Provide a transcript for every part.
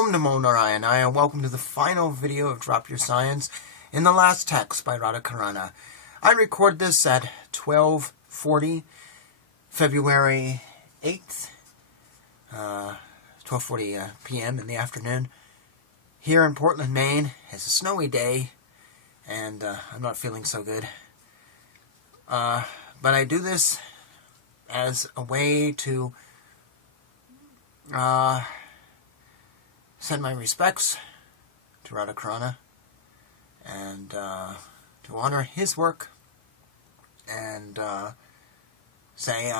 Om Namo Narayana, and welcome to the final video of Drop Your Science in the Last Text by Radha Carana. I record this at 12:40, February 8th, 12:40 p.m. in the afternoon. Here in Portland, Maine, it's a snowy day, and I'm not feeling so good. But I do this as a way to send my respects to Radha Carana and to honor his work and say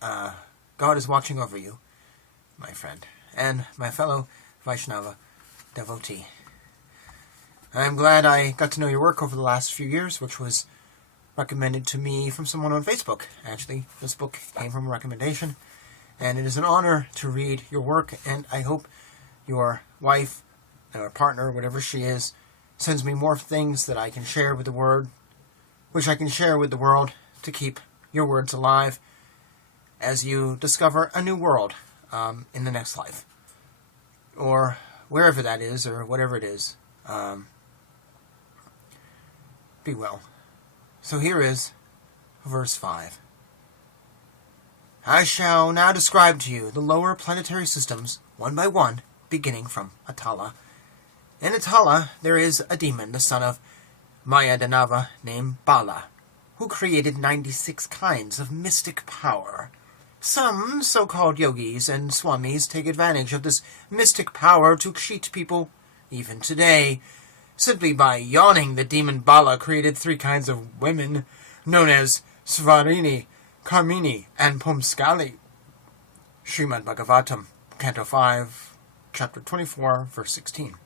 God is watching over you, my friend, and my fellow Vaishnava devotee. I'm glad I got to know your work over the last few years, which was recommended to me from someone on Facebook. Actually, this book came from a recommendation, and it is an honor to read your work, and I hope your wife or partner, whatever she is, sends me more things that I can share with the world, which I can share with the world to keep your words alive as you discover a new world in the next life, or wherever that is, or whatever it is. Be well. So here is verse 5. I shall now describe to you the lower planetary systems, one by one, beginning from Atala. In Atala, there is a demon, the son of Mayadanava, named Bala, who created 96 kinds of mystic power. Some so-called yogis and swamis take advantage of this mystic power to cheat people, even today. Simply by yawning, the demon Bala created 3 kinds of women, known as Svarini, Karmini, and Pumskali. Srimad Bhagavatam, Canto 5, Chapter 24, Verse 16.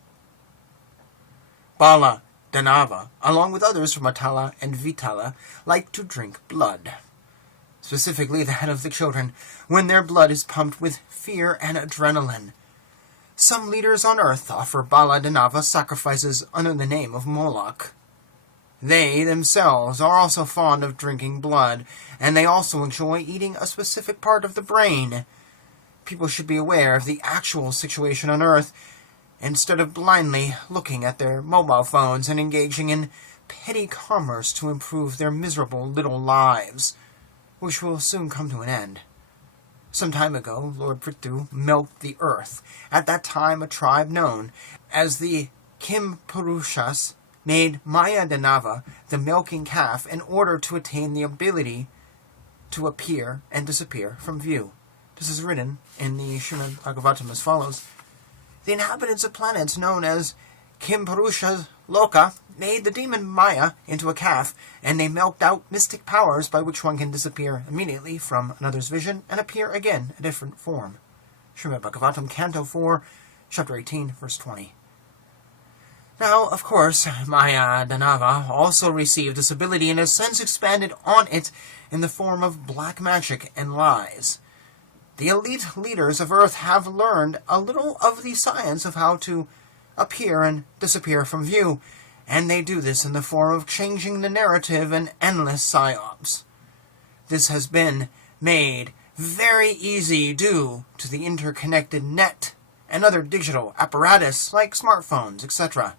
Bala, Danava, along with others from Atala and Vitala, like to drink blood, specifically that of the children, when their blood is pumped with fear and adrenaline. Some leaders on earth offer Bala Danava sacrifices under the name of Moloch. They themselves are also fond of drinking blood, and they also enjoy eating a specific part of the brain. People should be aware of the actual situation on earth, instead of blindly looking at their mobile phones and engaging in petty commerce to improve their miserable little lives, which will soon come to an end. Some time ago, Lord Prithu milked the earth. At that time, a tribe known as the Kimpurushas made Mayadanava the milking calf in order to attain the ability to appear and disappear from view. This is written in the Srimad Bhagavatam as follows. The inhabitants of planets known as Kimpurusha Loka made the demon Maya into a calf, and they milked out mystic powers by which one can disappear immediately from another's vision and appear again a different form. Srimad Bhagavatam, Canto 4, Chapter 18, Verse 20. Now, of course, Maya Danava also received this ability and has since expanded on it in the form of black magic and lies. The elite leaders of Earth have learned a little of the science of how to appear and disappear from view, and they do this in the form of changing the narrative and endless psyops. This has been made very easy due to the interconnected net and other digital apparatus like smartphones, etc.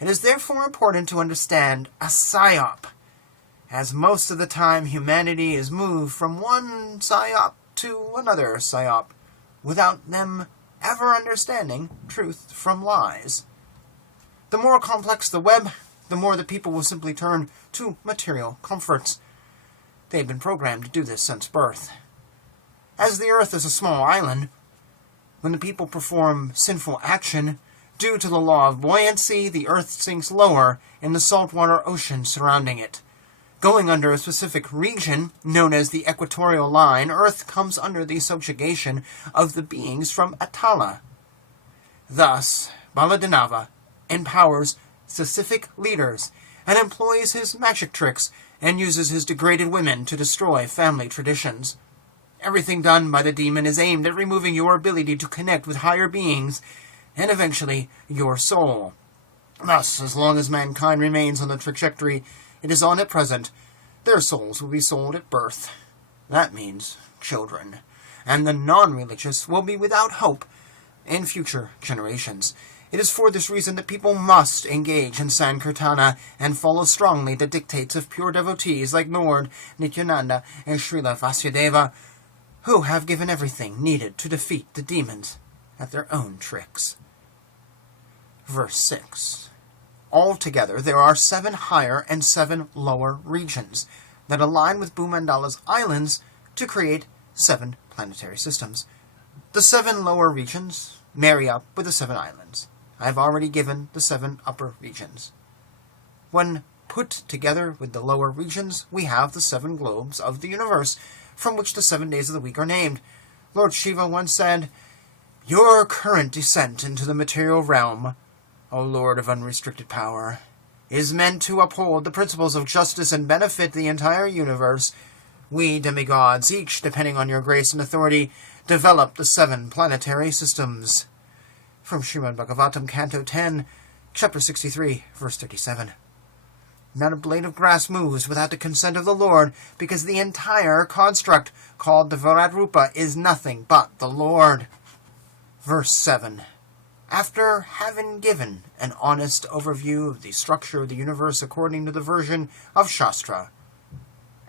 It is therefore important to understand a psyop, as most of the time humanity is moved from one psyop to another psyop, without them ever understanding truth from lies. The more complex the web, the more the people will simply turn to material comforts. They have been programmed to do this since birth. As the earth is a small island, when the people perform sinful action, due to the law of buoyancy, the earth sinks lower in the saltwater ocean surrounding it. Going under a specific region, known as the equatorial line, Earth comes under the subjugation of the beings from Atala. Thus, Baladanava empowers specific leaders and employs his magic tricks and uses his degraded women to destroy family traditions. Everything done by the demon is aimed at removing your ability to connect with higher beings and eventually your soul. Thus, as long as mankind remains on the trajectory it is on at present, their souls will be sold at birth. That means children. and the non-religious will be without hope in future generations. It is for this reason that people must engage in Sankirtana and follow strongly the dictates of pure devotees like Lord Nityananda and Srila Vasudeva, who have given everything needed to defeat the demons at their own tricks. Verse 6. Altogether, there are 7 higher and 7 lower regions that align with Bhumandala's islands to create 7 planetary systems. The 7 lower regions marry up with the 7 islands. I have already given the 7 upper regions. When put together with the lower regions, we have the 7 globes of the universe, from which the 7 days of the week are named. Lord Shiva once said, "Your current descent into the material realm, O Lord of unrestricted power, is meant to uphold the principles of justice and benefit the entire universe. We demigods, each depending on your grace and authority, develop the 7 planetary systems." From Srimad Bhagavatam, Canto 10, Chapter 63, Verse 37. Not a blade of grass moves without the consent of the Lord, because the entire construct called the Virat Rupa is nothing but the Lord. Verse 7. After having given an honest overview of the structure of the universe according to the version of Shastra,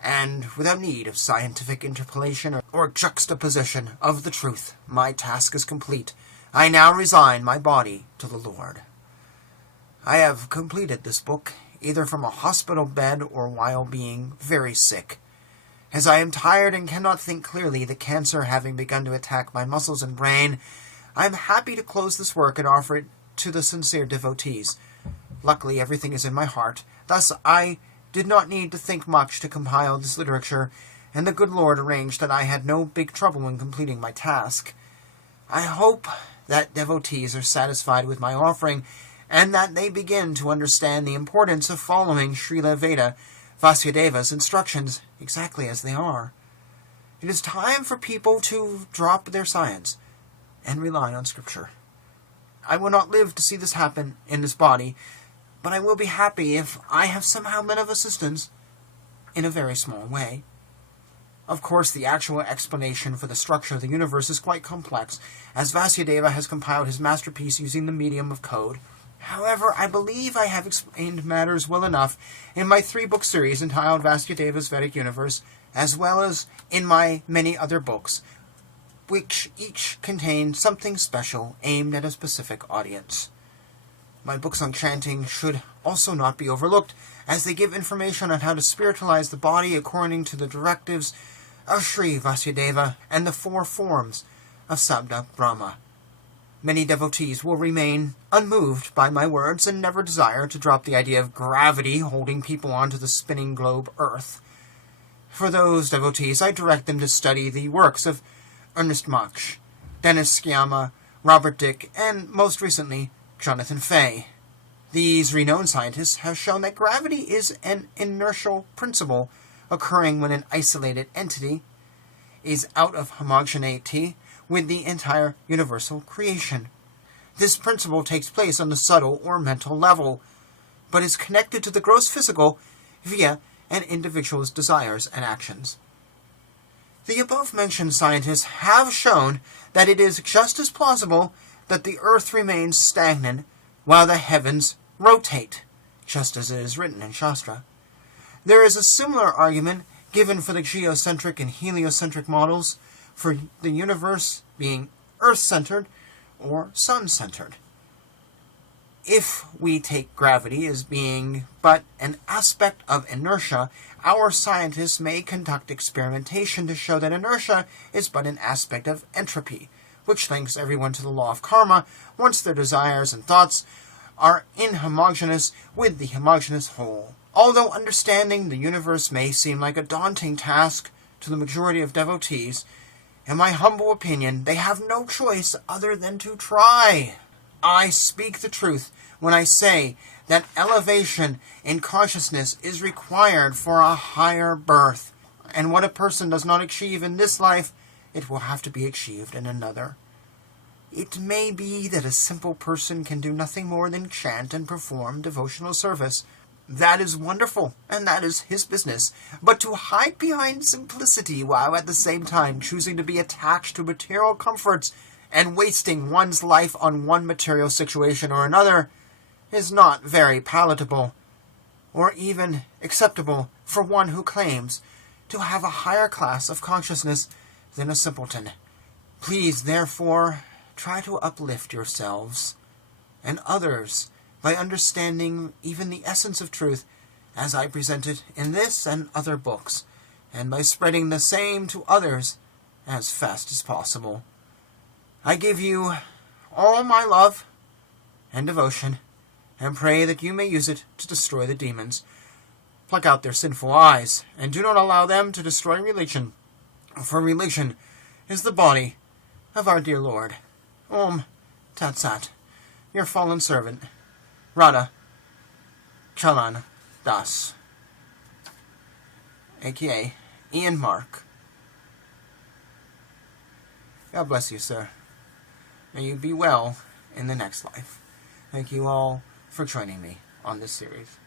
and without need of scientific interpolation or juxtaposition of the truth, my task is complete. I now resign my body to the Lord. I have completed this book, either from a hospital bed or while being very sick. As I am tired and cannot think clearly, the cancer having begun to attack my muscles and brain, I am happy to close this work and offer it to the sincere devotees. Luckily, everything is in my heart. Thus, I did not need to think much to compile this literature, and the good Lord arranged that I had no big trouble in completing my task. I hope that devotees are satisfied with my offering, and that they begin to understand the importance of following Srila Veda Vasudeva's instructions exactly as they are. It is time for people to drop their science and rely on Scripture. I will not live to see this happen in this body, but I will be happy if I have somehow been of assistance in a very small way. Of course, the actual explanation for the structure of the universe is quite complex, as Vasudeva has compiled his masterpiece using the medium of code. However, I believe I have explained matters well enough in my 3-book series entitled Vasudeva's Vedic Universe, as well as in my many other books, which each contain something special aimed at a specific audience. My books on chanting should also not be overlooked, as they give information on how to spiritualize the body according to the directives of Sri Vasudeva and the 4 forms of Sabda Brahma. Many devotees will remain unmoved by my words and never desire to drop the idea of gravity holding people onto the spinning globe Earth. For those devotees, I direct them to study the works of Ernest Mach, Dennis Sciamma, Robert Dick, and most recently, Jonathan Fay. These renowned scientists have shown that gravity is an inertial principle occurring when an isolated entity is out of homogeneity with the entire universal creation. This principle takes place on the subtle or mental level, but is connected to the gross physical via an individual's desires and actions. The above-mentioned scientists have shown that it is just as plausible that the Earth remains stagnant while the heavens rotate, just as it is written in Shastra. There is a similar argument given for the geocentric and heliocentric models for the universe being Earth-centered or Sun-centered. If we take gravity as being but an aspect of inertia, our scientists may conduct experimentation to show that inertia is but an aspect of entropy, which links everyone to the law of karma once their desires and thoughts are inhomogeneous with the homogeneous whole. Although understanding the universe may seem like a daunting task to the majority of devotees, in my humble opinion, they have no choice other than to try. I speak the truth when I say that elevation in consciousness is required for a higher birth, and what a person does not achieve in this life, it will have to be achieved in another. It may be that a simple person can do nothing more than chant and perform devotional service, That is wonderful, and that is his business. But to hide behind simplicity while at the same time choosing to be attached to material comforts and wasting one's life on one material situation or another is not very palatable, or even acceptable for one who claims to have a higher class of consciousness than a simpleton. Please, therefore, try to uplift yourselves and others by understanding even the essence of truth as I present it in this and other books, and by spreading the same to others as fast as possible. I give you all my love and devotion, and pray that you may use it to destroy the demons. Pluck out their sinful eyes, and do not allow them to destroy religion, for religion is the body of our dear Lord. Om Tat Sat, your fallen servant, Radha Carana Das, a.k.a. Ian Mark. God bless you, sir. May you be well in the next life. Thank you all for joining me on this series.